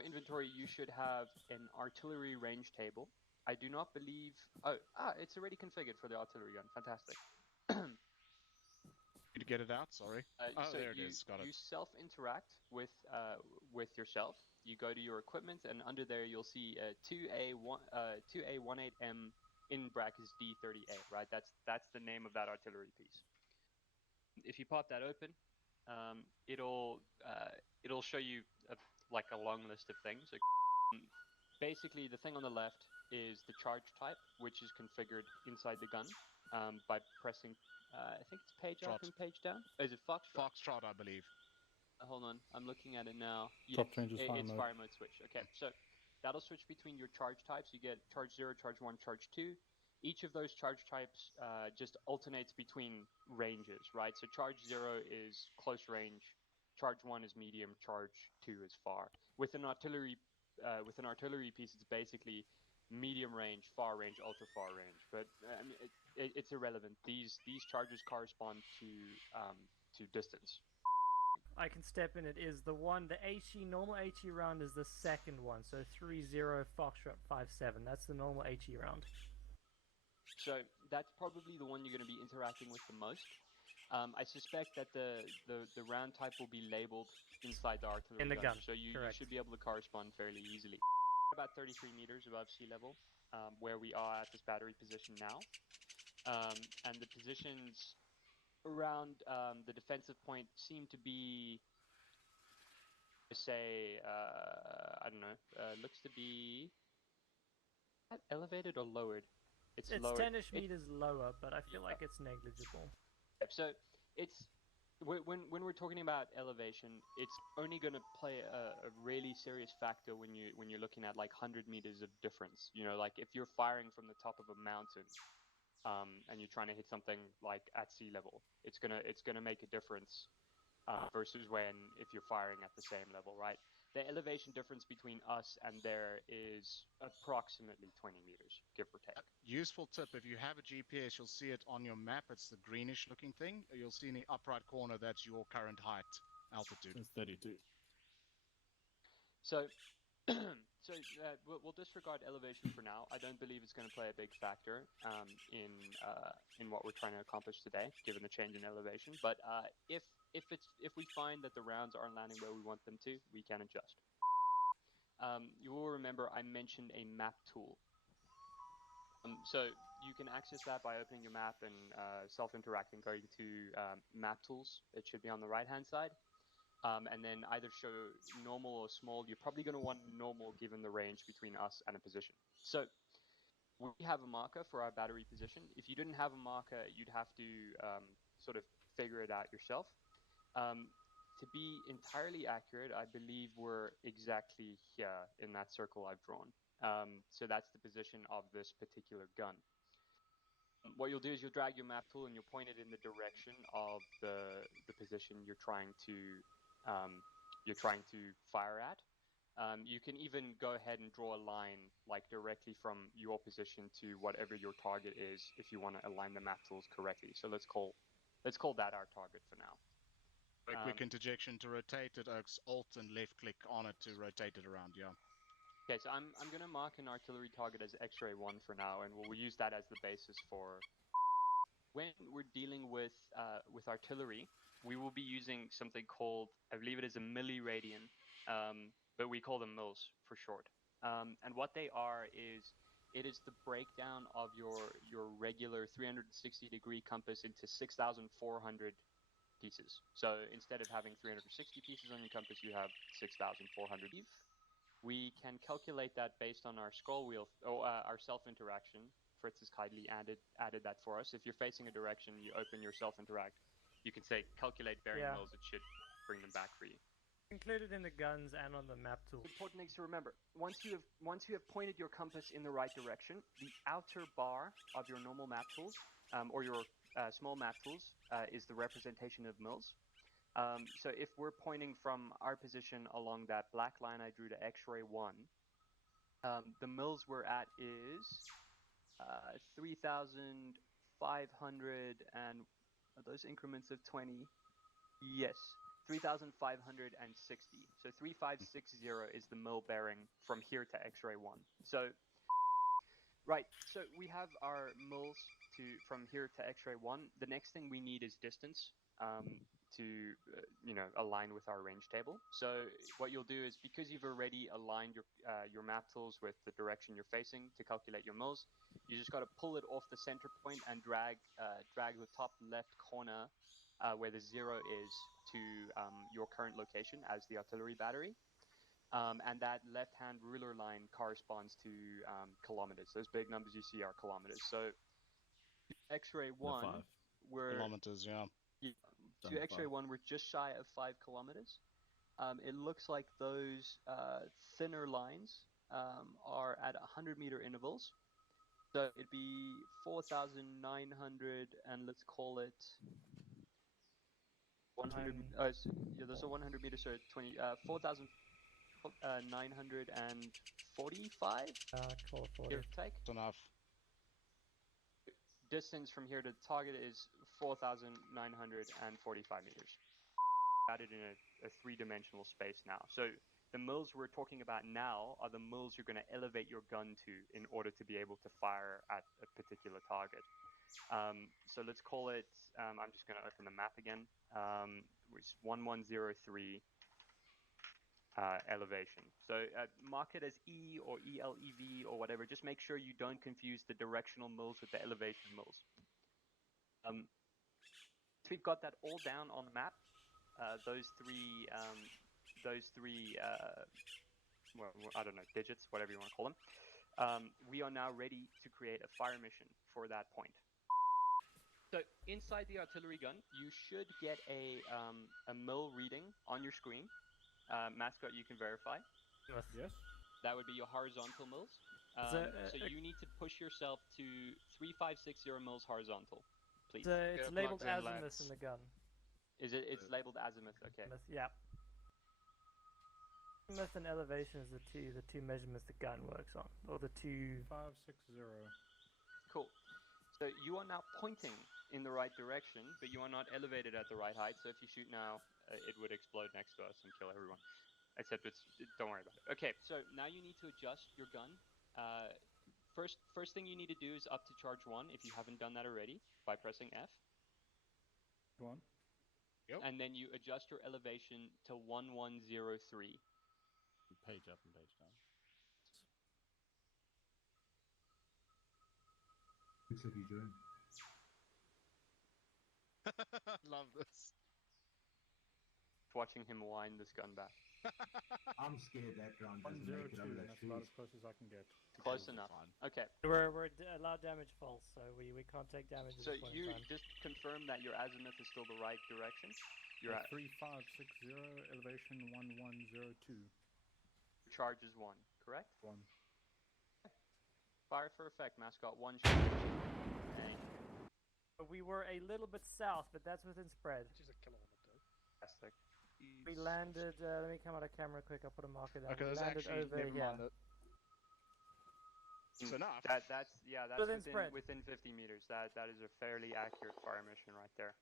your inventory, you should have an artillery range table. I do not believe... it's already configured for the artillery gun. Fantastic. Did you get it out? Sorry. So there it is. Got you it. self-interact with yourself. You go to your equipment, and under there you'll see 2A18M in brackets D30A. Right, that's the name of that artillery piece. If you pop that open, it'll show you like a long list of things. Basically, the thing on the left is the charge type, which is configured inside the gun by pressing, I think it's page up and page down. Is it Foxtrot? Foxtrot, I believe. Hold on, I'm looking at it now. Top changes fire it's mode. fire mode switch. Okay, so that'll switch between your charge types. You get charge 0, charge 1, charge 2. Each of those charge types just alternates between ranges, right? So charge 0 is close range, charge 1 is medium, charge 2 is far. With an artillery piece, it's basically medium range, far range, ultra far range. But I mean, it's irrelevant. These charges correspond to distance. I can step in. It is the one, the HE, normal HE round is the second one. So 3-0 Foxtrot 5-7. That's the normal HE round. So that's probably the one you're going to be interacting with the most. I suspect that the round type will be labeled inside the artillery in the gun. So you should be able to correspond fairly easily. About 33 meters above sea level, where we are at this battery position now. And the positions around the defensive point seem to be, say, I don't know, looks to be elevated or lowered. It's lowered. 10-ish meters lower, but I feel like it's negligible. So it's when we're talking about elevation, it's only going to play a really serious factor when you're looking at like 100 meters of difference. You know, like if you're firing from the top of a mountain, and you're trying to hit something like at sea level, it's gonna make a difference versus if you're firing at the same level, right? The elevation difference between us and there is approximately 20 meters, give or take. Useful tip, if you have a GPS, you'll see it on your map. It's the greenish looking thing. You'll see in the upper right corner that's your current height, altitude. It's 32. So, we'll disregard elevation for now. I don't believe it's going to play a big factor in what we're trying to accomplish today, given the change in elevation. But if we find that the rounds aren't landing where we want them to, we can adjust. You will remember I mentioned a map tool. So you can access that by opening your map and self-interacting, going to map tools. It should be on the right-hand side. And then either show normal or small. You're probably going to want normal given the range between us and a position. So we have a marker for our battery position. If you didn't have a marker, you'd have to sort of figure it out yourself. To be entirely accurate, I believe we're exactly here in that circle I've drawn. So that's the position of this particular gun. What you'll do is you'll drag your map tool and you'll point it in the direction of the position you're trying to fire at. You can even go ahead and draw a line like directly from your position to whatever your target is if you want to align the map tools correctly. So let's call that our target for now. A quick interjection: to rotate it, Alt and left click on it to rotate it around, yeah. Okay, so I'm going to mark an artillery target as X-ray 1 for now, and we'll use that as the basis for... When we're dealing with artillery, we will be using something called, I believe it is a milliradian, but we call them mils for short. And what they are is, it is the breakdown of your regular 360-degree compass into 6,400 pieces. So instead of having 360 pieces on your compass, you have 6,400. We can calculate that based on our scroll wheel, or our self-interaction. Fritz has kindly added that for us. If you're facing a direction, you open your self-interact, you can say calculate bearing mils, it should bring them back for you. Included in the guns and on the map tool. Important things to remember: once you have pointed your compass in the right direction, the outer bar of your normal map tools, or your small map tools, is the representation of mils. So if we're pointing from our position along that black line I drew to X-ray 1, the mils we're at is 3,500, and are those increments of 20? Yes, 3,560. So 3,560 is the mil bearing from here to X-ray 1. So, right, so we have our mils from here to X-ray 1. The next thing we need is distance to align with our range table. So what you'll do is, because you've already aligned your map tools with the direction you're facing to calculate your mils, you just got to pull it off the center point and drag the top left corner where the 0 is to your current location as the artillery battery. And that left-hand ruler line corresponds to kilometers. Those big numbers you see are kilometers. So X-ray 1, we're Kilometers, yeah. to X-ray 1, we're just shy of 5 kilometers. It looks like those thinner lines are at 100-meter intervals. So it'd be 4,900, and let's call it 100. There's a 100 meter, so 4,945. Call it 40. Give or take. That's enough. Distance from here to target is 4,945 meters. Added in a three-dimensional space now. So the mils we're talking about now are the mils you're going to elevate your gun to in order to be able to fire at a particular target. So let's call it, I'm just going to open the map again, which is 1103 elevation. So mark it as E or ELEV or whatever. Just make sure you don't confuse the directional mils with the elevation mils. So we've got that all down on the map. Those three, well, I don't know, digits, whatever you want to call them. We are now ready to create a fire mission for that point. So inside the artillery gun, you should get a mil reading on your screen. Mascot, you can verify. Yes. That would be your horizontal mils. So you need to push yourself to 3,560 mils horizontal, please. So it's labeled plugged in, azimuth lads. in the gun. Is it? It's labeled azimuth. Okay. Yeah. Azimuth and elevation is the two measurements the gun works on, or the two. 560. Cool. So you are now pointing in the right direction, but you are not elevated at the right height. So if you shoot now, it would explode next to us and kill everyone. Except don't worry about it. Okay, so now you need to adjust your gun. First thing you need to do is up to charge 1 if you haven't done that already by pressing F. One. Yep. And then you adjust your elevation to 1103. Page up and page down. Looks like he's doing. Love this. Watching him wind this gun back. I'm scared that round doesn't make it 102, over and those that's about trees. as close as I can get. Close It'll be enough. fine. Okay. We're allowed damage false, so we can't take damage. So at this point you in time. just confirm that your azimuth is still the right direction. You're at 3560, elevation 1102. charge is 1, correct? 1. Fire for effect, mascot. 1 shot. Bang. We were a little bit south, but that's within spread. Which is a kilometer. Fantastic. We landed. Let me come out of camera quick. I'll put a marker down. Okay, We there's landed actually over never here. mind it. It's enough. That's Within spread. within 50 meters. That is a fairly accurate fire mission right there.